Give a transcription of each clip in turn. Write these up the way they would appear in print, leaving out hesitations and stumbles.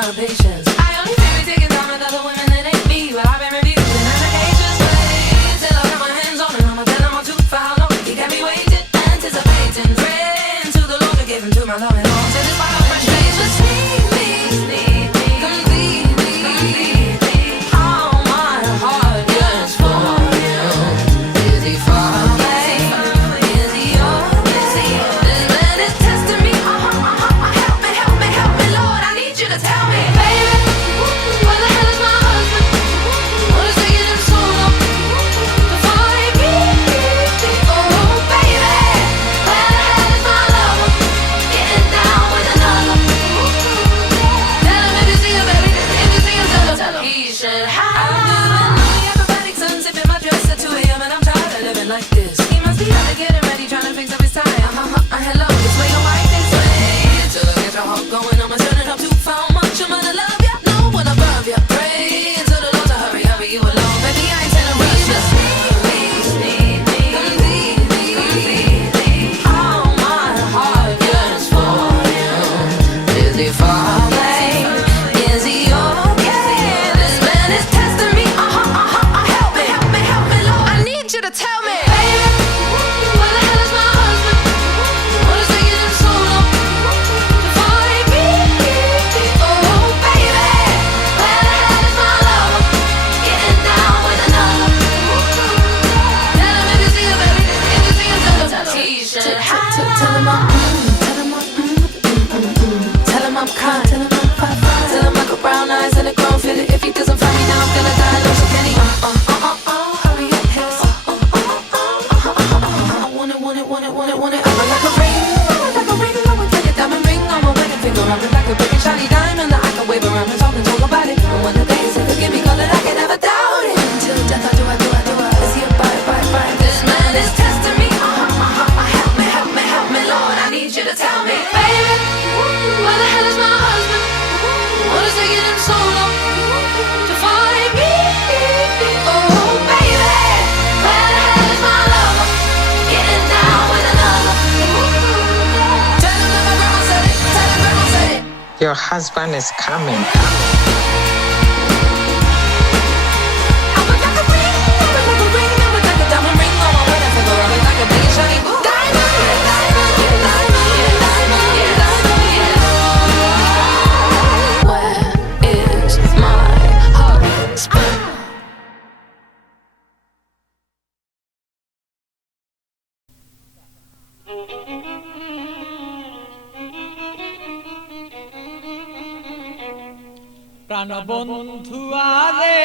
out of patience. I only feel taking down with other women that ain't me, but I've been refusing applications. Wait till I got my hands on it, I'ma tell him I'm too far long. He got me waiting, anticipating, praying to the Lord to give him to my love and all. Till this final frustration, need me, completely. All my heart yearns for you. Is he far away? Is he yours? This man is testing me. Help me, Lord, I need you to tell me, baby, where the hell is my husband? What is taking him so long to find me? Oh, baby, where the hell is my lover? Getting down with another. Tell him if you see him, baby, if you see him, tell him he should have. I'm doing all the acrobatics, unzipping my dress at 2 a.m. and I'm tired of living like this. He must be out of getting ready, trying to fix up his tie. Hello, this way your wife is way. Till I get your heart going, I'ma turn it up too far. Much I'm gonna love ya, no one above ya. Pray to the Lord to hurry you along. Baby, I ain't in a rush. Just need me, completely. All my heart yearns for you. Is he far away? Is he okay? This man is testing me. Help me, Lord. I need you to tell me, baby, where the hell is my husband? What is taking him so long to find me? Oh, baby, where the hell is my lover? Getting down with another. Tell him if you see him, baby, if you see him, tell him he should have. Tell him I'm tell him I'm kind, tell him I'm fine. Tell him I got brown eyes and a grown fit. If he doesn't find me now, I'm gonna die. No, so can he? Hurry up, his. I want it. I like a ring, I would like a diamond ring on my wedding finger. I'm like a big and shiny diamond that I can wave around and talk about it. And when the day is here, give me color, I can never doubt it. Till death, I do. Is he a bite? This man is testing me. Help me, Lord, I need you to tell me, baby, where the hell is my husband? What is taking him so long to find me? Oh, baby, where the hell is my lover? Getting down with another. Tell him that my grandma said it. Your husband is coming. I would like a ring, I would like a diamond ring on my wedding finger. I would like a big and shiny diamond. Where is my husband? প্রাণবন্ধু আরে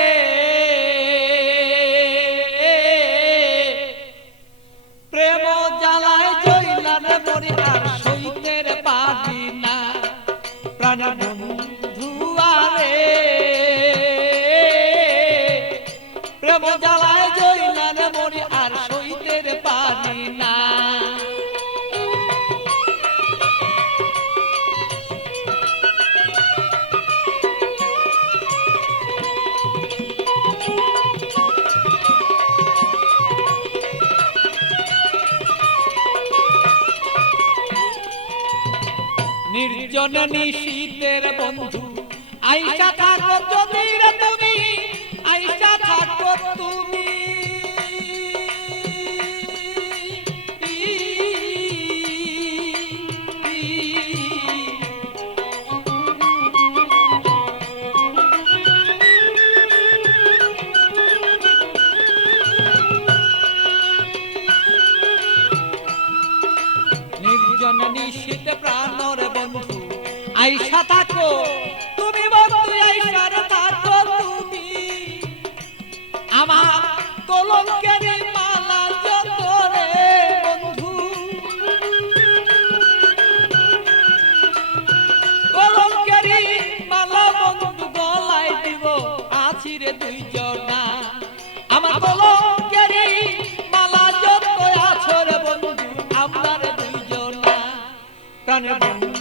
প্রেম জ্বালায় জইলার মরি আর সইতের পারি না। প্রাণবন্ধু আরে প্রেম জ্বালায় জইলার মরি আর সইতের পারি না। নির্জন নিশীতের বন্ধু আইসা থাকো যদি রে তুমি, আইসা থাকো তুমি। নির্জন নিশীতে প্রাণর বন্ধু আইসা থাকো তুমি, বন্ধু আইসা থাকো তুমি। আমার কলঙ্কের মালা যত রে বন্ধু, কলঙ্কের মালা বন্ধু গলায় দিব আছি রে দুইজনা। আমার কলঙ্কের মালা যত আছো রে বন্ধু, আমরা রে দুইজনা। প্রাণের বন্ধু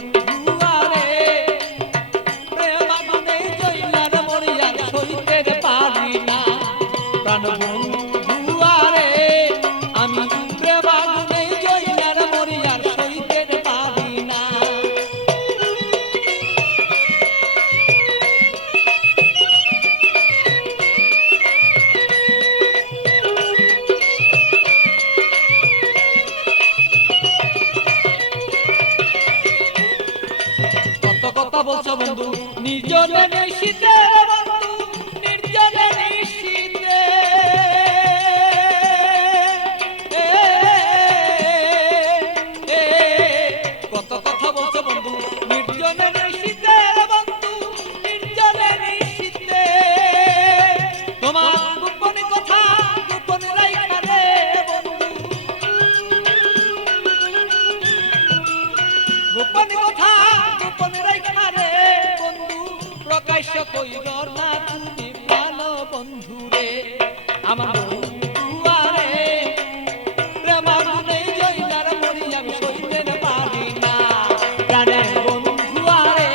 আরে প্রেম আগুনে জ্বইলার মরি আর সইতে পারি না। প্রাণ বন্ধু বন্ধু নির্জনে নিশীতে বন্ধু নির্জনে নিশীতে কত কথা বলছো বন্ধু নির্জনে নিশীতে বন্ধু নির্জনে নিশীতে তোমার গোপন কথা গোপন রাইখা রে বন্ধু গোপন কথা গোপন রাইখা রে বন্ধু প্রকাশ্য কইর না তুমি ভালো বন্ধু রে আমার বন্ধু আরে প্রেম আগুনে জইলার মরি আমি সইতে পারি না প্রাণের বন্ধু আরে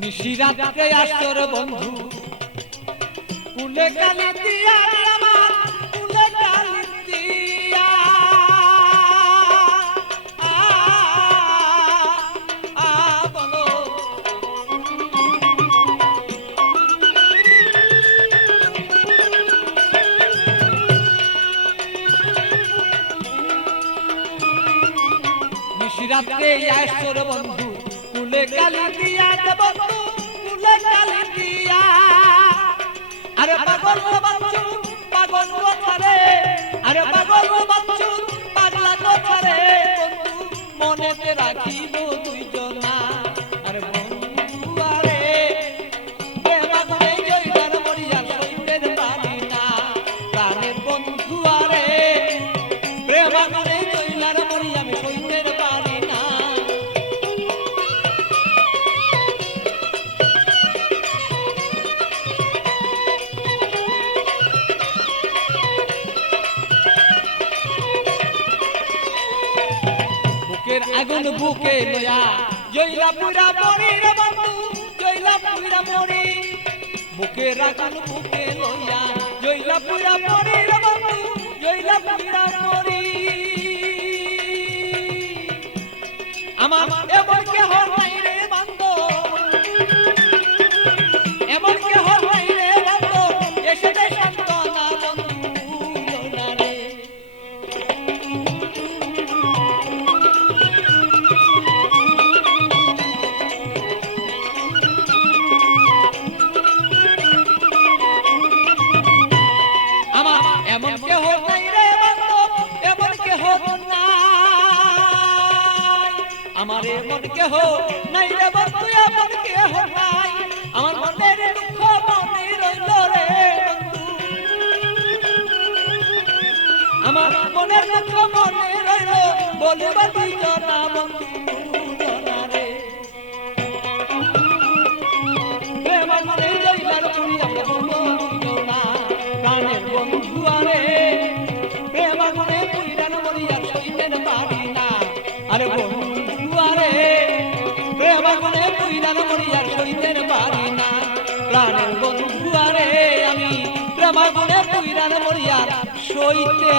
নিশিরাতে আসর বন্ধু কুলে কালি দিয়া আমার কুলে কালি দিয়া বলো নিশিরাতে আসর বন্ধু কুলে কালি দিয়া বন্ধু কুলে কালি দিয়া আরে পাগল বাচ্চু পাগল কথারে আরে পাগল বাচ্চু পাগলা কথারে বন্ধু মনেতে রাখিব দুইজনা আরে বন্ধু আরে প্রেম আগুনে জইলার মরিয়া সইতে পারি না প্রাণের বন্ধু আরে প্রেম আগুনে জইলার মরিয়া আমি সইতে পারি না বুকের আগুন বুকে লয়া জইলা পুরা মরি রে বন্ধু জইলা পুরা মরি বুকের আগুন বুকে লয়া জইলা পুরা মরি রে বন্ধু জইলা পুরা মরি আমার এমন কেহ নাই রে বন্ধু এমন কেহ নাই রে বন্ধু এসে দে সান্তনা বন্ধু না রে আমার এমন কেহ নাই রে বন্ধু এমন কেহ নাই আমার এমন কেহ নাই রে বন্ধু এমন কেহ নাই আমার মনের দুঃখ মনে রইল রে বন্ধু আমার মনের দুঃখ মনে রইল বলিবা দুইজনা বন্ধু জনা রে প্রেম আগুনে জইলার মরি আমি বলবো দুইজনা প্রাণের বন্ধু আরে প্রেম আগুনে পুইরান মরি আর সইতে পারি না আরে বন্ধু আরে প্রেম আগুনে পুইরান মরি আর সইতে পারি না প্রাণের বন্ধু আরে আমি প্রেম আগুনে পুইরান মরি আর সইতে